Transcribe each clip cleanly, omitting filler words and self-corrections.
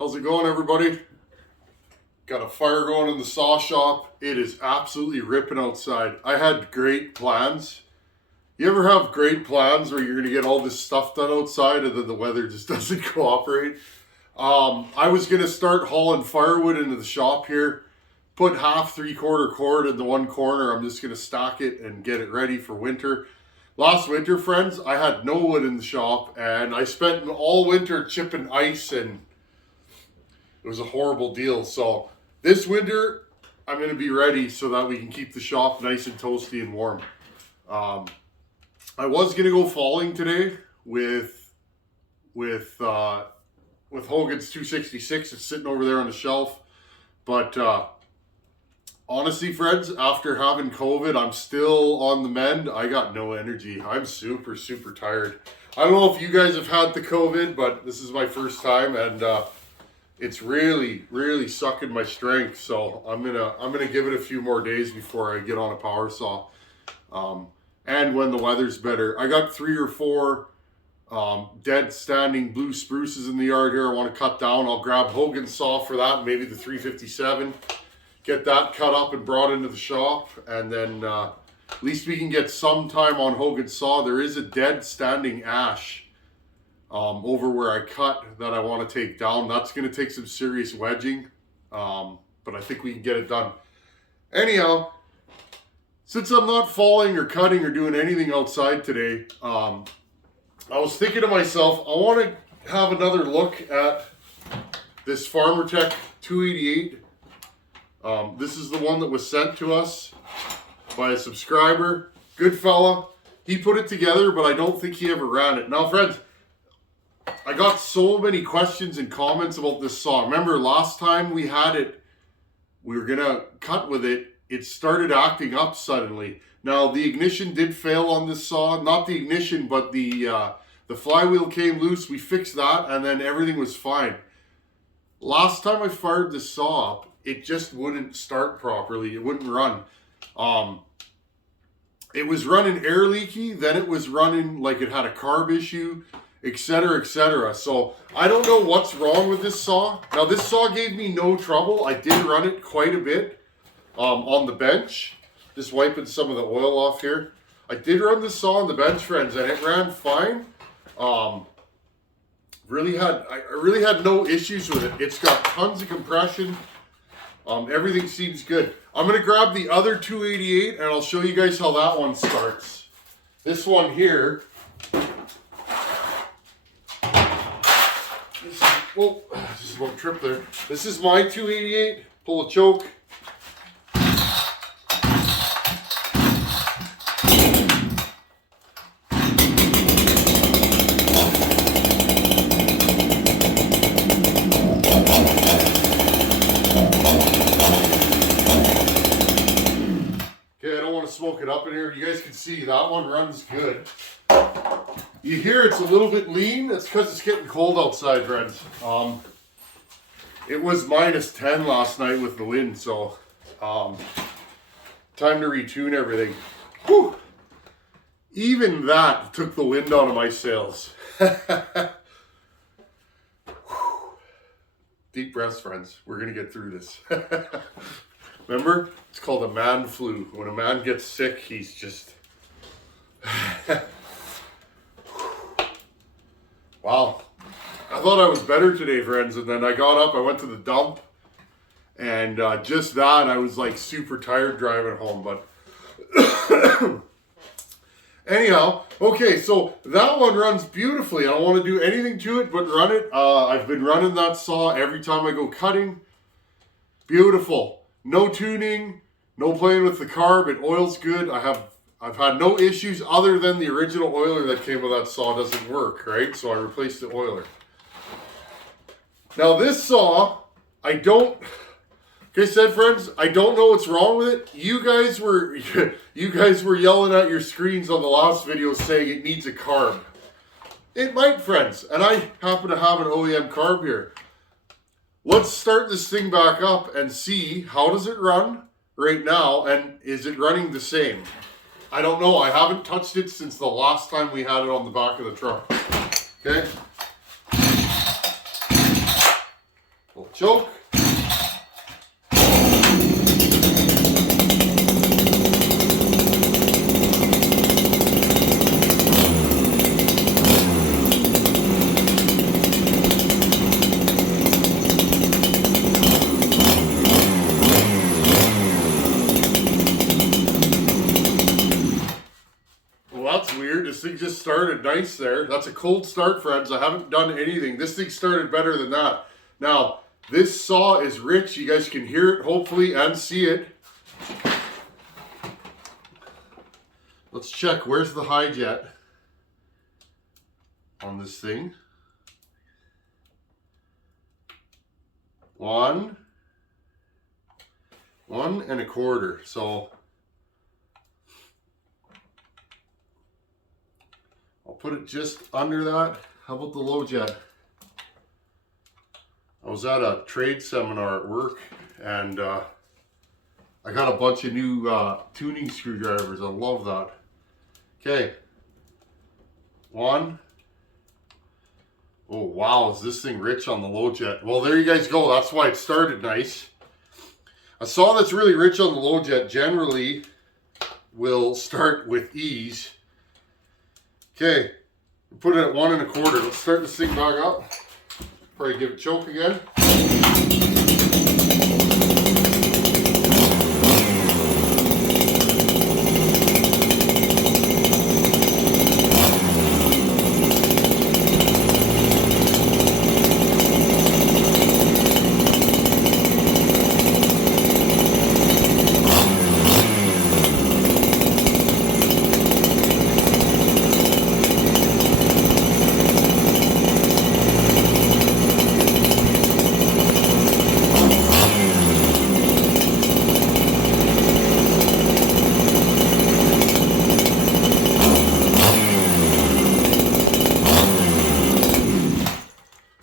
How's it going, everybody? Got a fire going in the saw shop. It is absolutely ripping outside. I had great plans. You ever have great plans where you're going to get all this stuff done outside and then the weather just doesn't cooperate? I was going to start hauling firewood into the shop here, put half 3/4 cord in the one corner. I'm just going to stack it and get it ready for winter. Last winter, friends, I had no wood in the shop and I spent all winter chipping ice and it was a horrible deal. So this winter, I'm going to be ready so that we can keep the shop nice and toasty and warm. I was going to go falling today with Hogan's 266. It's sitting over there on the shelf. But honestly, friends, after having COVID, I'm still on the mend. I got no energy. I'm super, super tired. I don't know if you guys have had the COVID, but this is my first time, and it's really, really sucking my strength. So I'm gonna give it a few more days before I get on a power saw. And when the weather's better, I got 3 or 4 dead standing blue spruces in the yard here. I want to cut down. I'll grab Hogan's saw for that, maybe the 357. Get that cut up and brought into the shop, and then at least we can get some time on Hogan's saw. There is a dead standing ash over where I cut that I want to take down. That's going to take some serious wedging, but I think we can get it done. Anyhow, since I'm not falling or cutting or doing anything outside today, I was thinking to myself, I want to have another look at this Farmertec 288. This is the one that was sent to us by a subscriber. Good fella. He put it together, but I don't think he ever ran it. Now, friends, I got so many questions and comments about this saw. Remember last time we had it, we were going to cut with it. It started acting up suddenly. Now, the ignition did fail on this saw. Not the ignition, but the flywheel came loose. We fixed that, and then everything was fine. Last time I fired this saw up, it just wouldn't start properly. It wouldn't run. It was running air leaky. Then it was running like it had a carb issue, etc., etc. So I don't know what's wrong with this saw. Now, this saw gave me no trouble. I did run it quite a bit on the bench. Just wiping some of the oil off here. I did run this saw on the bench, friends, and it ran fine. I really had no issues with it. It's got tons of compression. Everything seems good. I'm going to grab the other 288 and I'll show you guys how that one starts. This one here. Just won't trip there. This is my 288. Pull a choke. Smoke it up in here. You guys can see that one runs good. You hear it's a little bit lean. That's because it's getting cold outside, friends. It was -10 last night with the wind, so time to retune everything. Whew. Even that took the wind out of my sails. Deep breaths, friends. We're gonna get through this. Remember, it's called a man flu. When a man gets sick, he's just... Wow. I thought I was better today, friends. And then I got up, I went to the dump. And just that, I was like super tired driving home. But anyhow, okay, so that one runs beautifully. I don't want to do anything to it but run it. I've been running that saw every time I go cutting. Beautiful. No tuning, no playing with the carb. It oils good. I've had no issues other than the original oiler that came with that saw doesn't work, right? So I replaced the oiler. Now this saw, like I said, friends, I don't know what's wrong with it. You guys were yelling at your screens on the last video saying it needs a carb. It might, friends, and I happen to have an OEM carb here. Let's start this thing back up and see how does it run right now, and is it running the same? I don't know. I haven't touched it since the last time we had it on the back of the truck. Okay. choke. This thing just started nice there. That's a cold start, friends. I haven't done anything. This thing started better than that. Now, this saw is rich. You guys can hear it, hopefully, and see it. Let's check. Where's the high jet on this thing? 1 1/4. So I'll put it just under that. How about the low jet? I was at a trade seminar at work, and I got a bunch of new tuning screwdrivers. I love that. Okay. 1. Oh, wow. Is this thing rich on the low jet? Well, there you guys go. That's why it started nice. A saw that's really rich on the low jet generally will start with ease. Okay, put it at 1 1/4. Let's start this thing back up. Probably give it a choke again.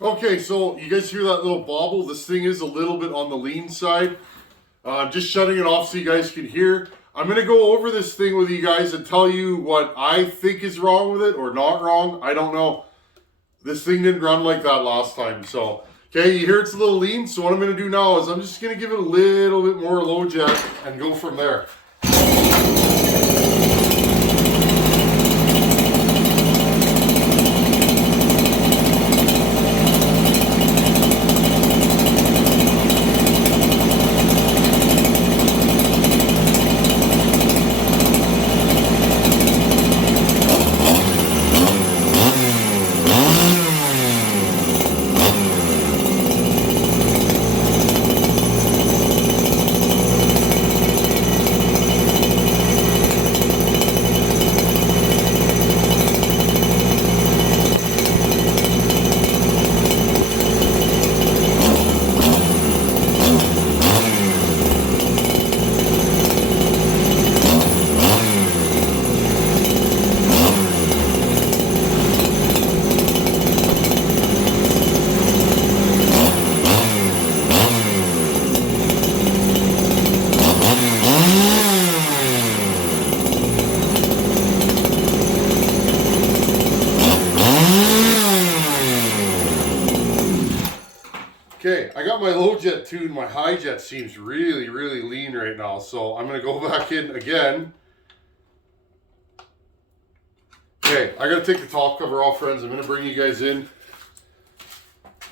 Okay, so you guys hear that little bobble? This thing is a little bit on the lean side. I'm just shutting it off so you guys can hear. I'm going to go over this thing with you guys and tell you what I think is wrong with it or not wrong. I don't know. This thing didn't run like that last time. So, okay, you hear it's a little lean. So what I'm going to do now is I'm just going to give it a little bit more low jet and go from there. Okay, I got my low jet tuned. My high jet seems really, really lean right now. So I'm going to go back in again. Okay, I got to take the top cover off, friends. I'm going to bring you guys in.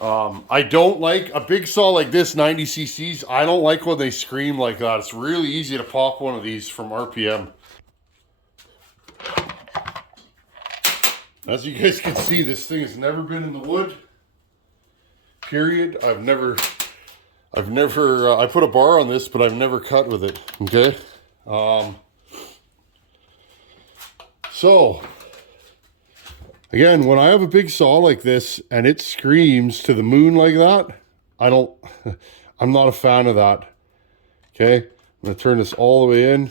I don't like a big saw like this, 90 cc's. I don't like when they scream like that. It's really easy to pop one of these from RPM. As you guys can see, this thing has never been in the wood. Period. I've never, I put a bar on this, but I've never cut with it. Okay. So again, when I have a big saw like this and it screams to the moon like that, I'm not a fan of that. Okay. I'm going to turn this all the way in.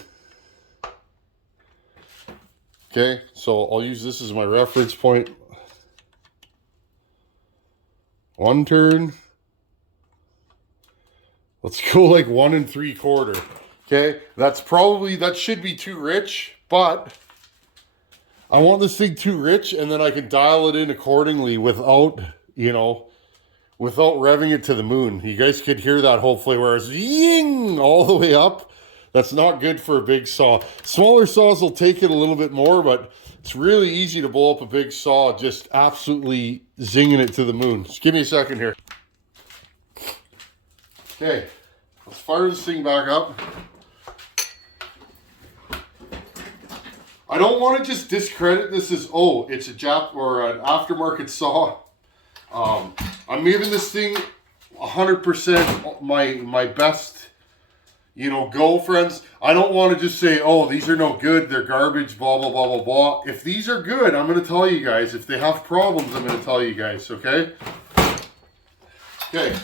Okay. So I'll use this as my reference point. 1 turn. Let's go like 1 3/4. Okay, that should be too rich, but I want this thing too rich, and then I can dial it in accordingly without, without revving it to the moon. You guys could hear that hopefully where it's ying all the way up. That's not good for a big saw. Smaller saws will take it a little bit more, but it's really easy to blow up a big saw just absolutely zinging it to the moon. Just give me a second here. Okay, let's fire this thing back up. I don't want to just discredit this as, oh, it's a Jap or an aftermarket saw. I'm giving this thing 100% my best, you know, go, friends. I don't want to just say, oh, these are no good, they're garbage, blah, blah, blah, blah, blah. If these are good, I'm going to tell you guys. If they have problems, I'm going to tell you guys, okay? Okay.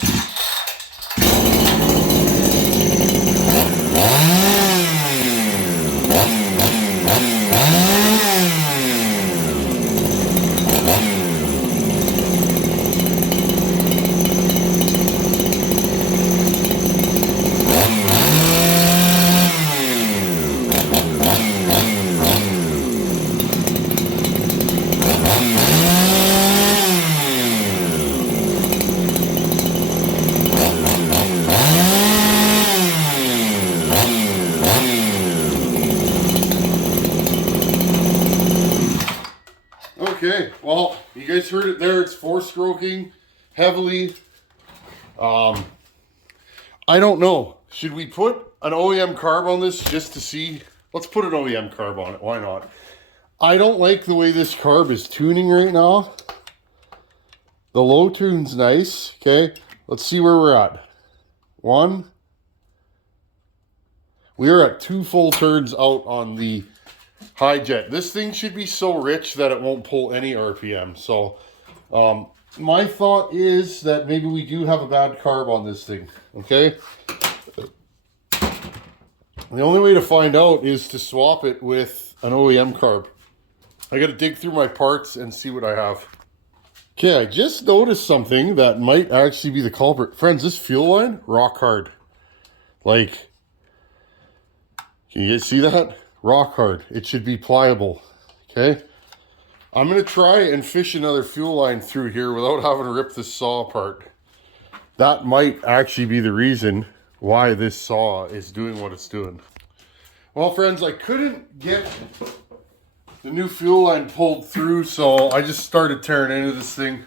Okay, well, you guys heard it there. It's 4-stroking heavily. I don't know. Should we put an OEM carb on this just to see? Let's put an OEM carb on it. Why not? I don't like the way this carb is tuning right now. The low tune's nice. Okay, let's see where we're at. We are at 2 full turns out on the high jet. This thing should be so rich that it won't pull any RPM. So my thought is that maybe we do have a bad carb on this thing. Okay. The only way to find out is to swap it with an OEM carb. I got to dig through my parts and see what I have. Okay, I just noticed something that might actually be the culprit. Friends, this fuel line, rock hard. Like, can you guys see that? Rock hard. It should be pliable. Okay. I'm going to try and fish another fuel line through here without having to rip this saw apart. That might actually be the reason why this saw is doing what it's doing. Well, friends, I couldn't get the new fuel line pulled through, so I just started tearing into this thing.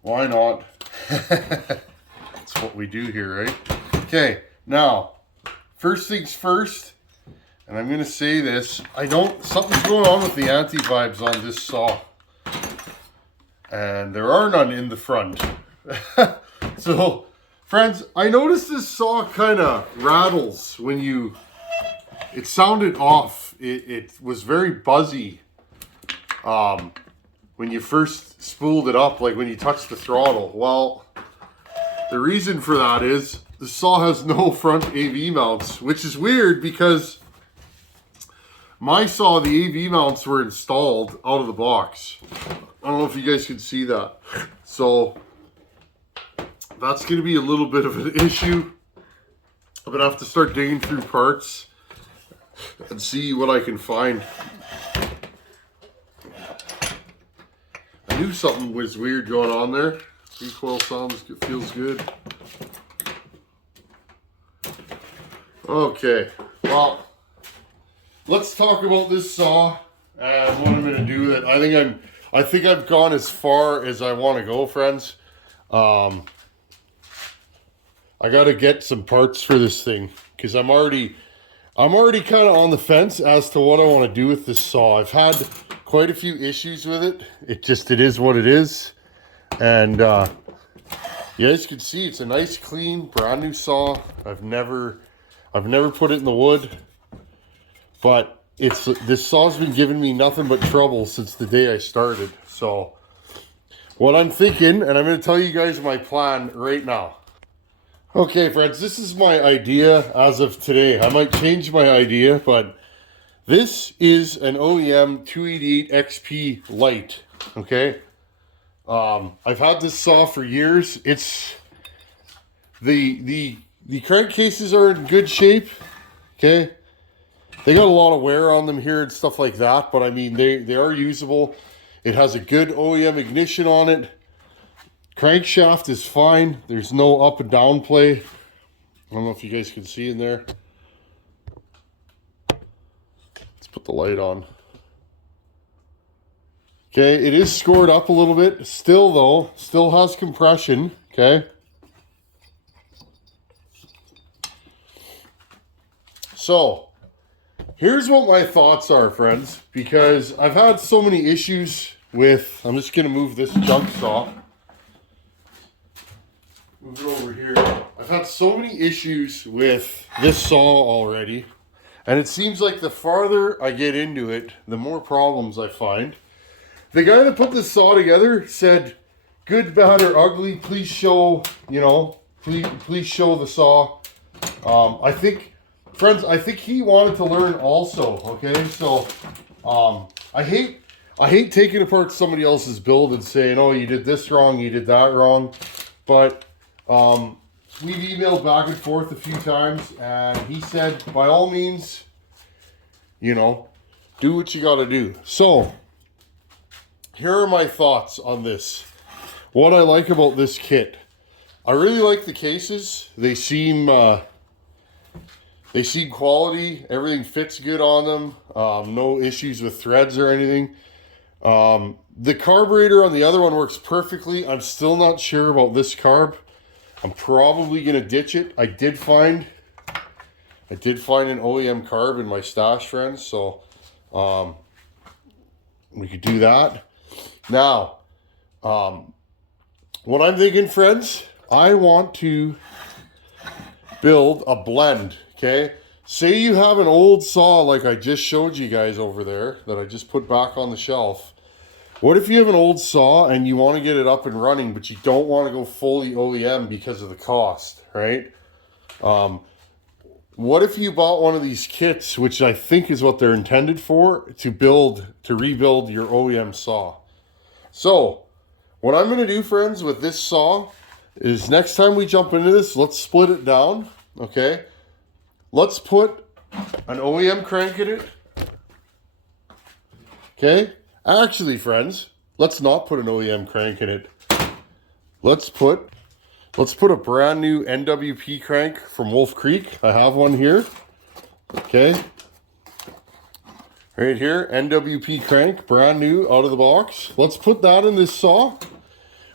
Why not? That's what we do here, right? Okay, now, first things first, and I'm going to say this, something's going on with the anti-vibes on this saw. And there are none in the front. So, friends, I noticed this saw kind of rattles when it sounded off. It was very buzzy when you first spooled it up, like when you touched the throttle. Well, the reason for that is the saw has no front AV mounts, which is weird because my saw, the AV mounts were installed out of the box. I don't know if you guys can see that. So that's going to be a little bit of an issue. I'm going to have to start digging through parts and see what I can find. I knew something was weird going on there. Recoil sounds, it feels good. Okay, well, let's talk about this saw and what I'm going to do with it. I think I've gone as far as I want to go, friends. I got to get some parts for this thing because I'm already kind of on the fence as to what I want to do with this saw. I've had quite a few issues with it. It is what it is. And you guys can see it's a nice, clean, brand new saw. I've never put it in the wood, but this saw's been giving me nothing but trouble since the day I started. So what I'm thinking, and I'm going to tell you guys my plan right now. Okay, friends, this is my idea as of today. I might change my idea, but this is an OEM 288 XP Lite, okay? I've had this saw for years. It's the crankcases are in good shape, okay? They got a lot of wear on them here and stuff like that, but I mean, they are usable. It has a good OEM ignition on it. Crankshaft is fine. There's no up and down play. I don't know if you guys can see in there. Let's put the light on. Okay, it is scored up a little bit. Still though, still has compression, okay? So, here's what my thoughts are, friends, because I've had so many issues with, I'm just going to move this junk saw. Move it over here. I've had so many issues with this saw already, and it seems like the farther I get into it, the more problems I find. The guy that put this saw together said, good, bad, or ugly, please show, please show the saw. I think, friends, I think he wanted to learn also, okay? So, I hate taking apart somebody else's build and saying, oh, you did this wrong, you did that wrong. But, we've emailed back and forth a few times, and he said, by all means, do what you gotta do. So, here are my thoughts on this. What I like about this kit. I really like the cases. They seem quality. Everything fits good on them. No issues with threads or anything. The carburetor on the other one works perfectly. I'm still not sure about this carb. I'm probably gonna ditch it. I did find an OEM carb in my stash, friends. So we could do that. Now, what I'm thinking, friends, I want to build a blend, okay? Say you have an old saw like I just showed you guys over there that I just put back on the shelf. What if you have an old saw and you want to get it up and running, but you don't want to go fully OEM because of the cost, right? What if you bought one of these kits, which I think is what they're intended for, to rebuild your OEM saw? So, what I'm going to do, friends, with this saw is next time we jump into this, let's split it down, okay? Let's put an OEM crank in it, okay? Actually, friends, let's not put an OEM crank in it. Let's put a brand new NWP crank from Wolf Creek. I have one here, okay? Right here, NWP crank, brand new, out of the box. Let's put that in this saw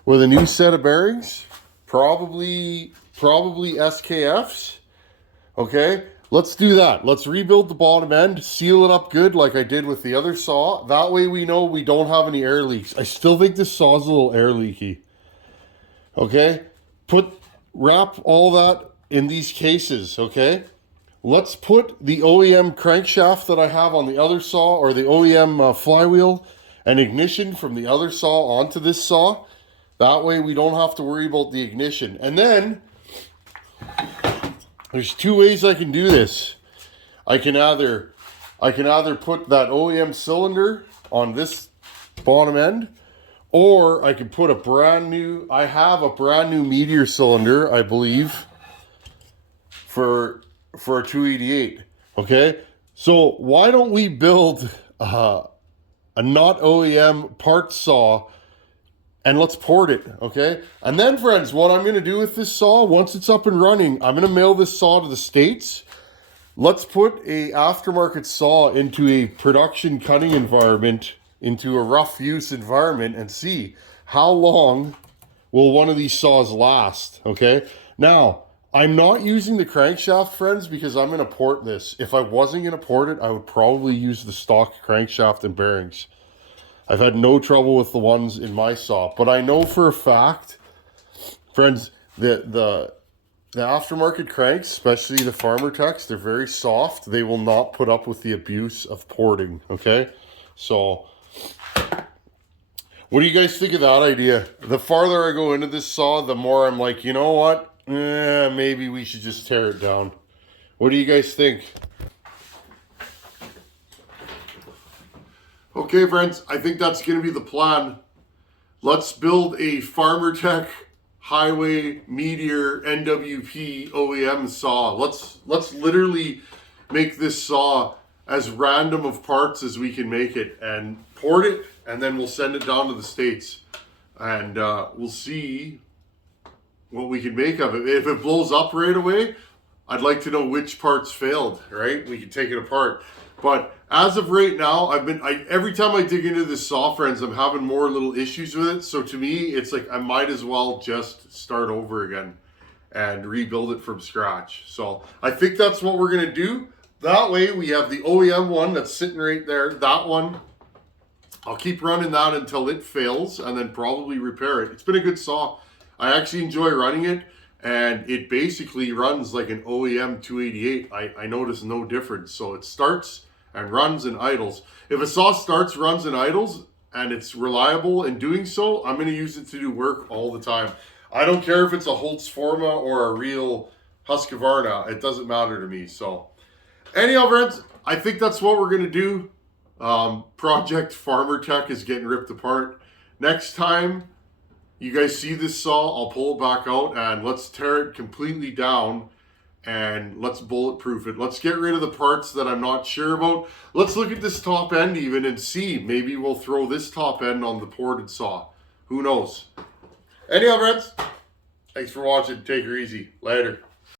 with a new set of bearings, probably SKFs, okay? Let's do that. Let's rebuild the bottom end, seal it up good like I did with the other saw. That way we know we don't have any air leaks. I still think this saw is a little air leaky, okay? Wrap all that in these cases, okay? Let's put the OEM crankshaft that I have on the other saw, or the OEM flywheel and ignition from the other saw onto this saw. That way we don't have to worry about the ignition. And then there's two ways I can do this. I can either put that OEM cylinder on this bottom end, or I can put I have a brand new Meteor cylinder, I believe, for a 288, okay? So why don't we build a not OEM part saw and let's port it, okay? And then, friends, what I'm gonna do with this saw, once it's up and running, I'm gonna mail this saw to the States. Let's put a aftermarket saw into a production cutting environment, into a rough use environment, and see how long will one of these saws last, okay? Now, I'm not using the crankshaft, friends, because I'm gonna port this. If I wasn't gonna port it, I would probably use the stock crankshaft and bearings. I've had no trouble with the ones in my saw, but I know for a fact, friends, the aftermarket cranks, especially the Farmertecs, they're very soft. They will not put up with the abuse of porting, okay? So, what do you guys think of that idea? The farther I go into this saw, the more I'm like, you know what? Maybe we should just tear it down. What do you guys think? Okay, friends, I think that's going to be the plan. Let's build a Farmertec Highway Meteor NWP OEM saw. Let's literally make this saw as random of parts as we can make it and port it, and then we'll send it down to the States. and we'll see what we can make of it. If it blows up right away, I'd like to know which parts failed, right? We can take it apart. But as of right now, every time I dig into this saw, friends, I'm having more little issues with it. So to me, it's like I might as well just start over again and rebuild it from scratch. So I think that's what we're gonna do. That way we have the OEM one that's sitting right there. That one, I'll keep running that until it fails and then probably repair it. It's been a good saw. I actually enjoy running it, and it basically runs like an OEM 288. I notice no difference. So it starts and runs and idles. If a saw starts, runs, and idles, and it's reliable in doing so, I'm going to use it to do work all the time. I don't care if it's a Holtz Forma or a real Husqvarna. It doesn't matter to me. So anyhow, friends, I think that's what we're going to do. Project Farmertec is getting ripped apart. Next time you guys see this saw, I'll pull it back out and let's tear it completely down and let's bulletproof it. Let's get rid of the parts that I'm not sure about. Let's look at this top end even and see. Maybe we'll throw this top end on the ported saw. Who knows? Anyhow, friends, thanks for watching. Take her easy. Later.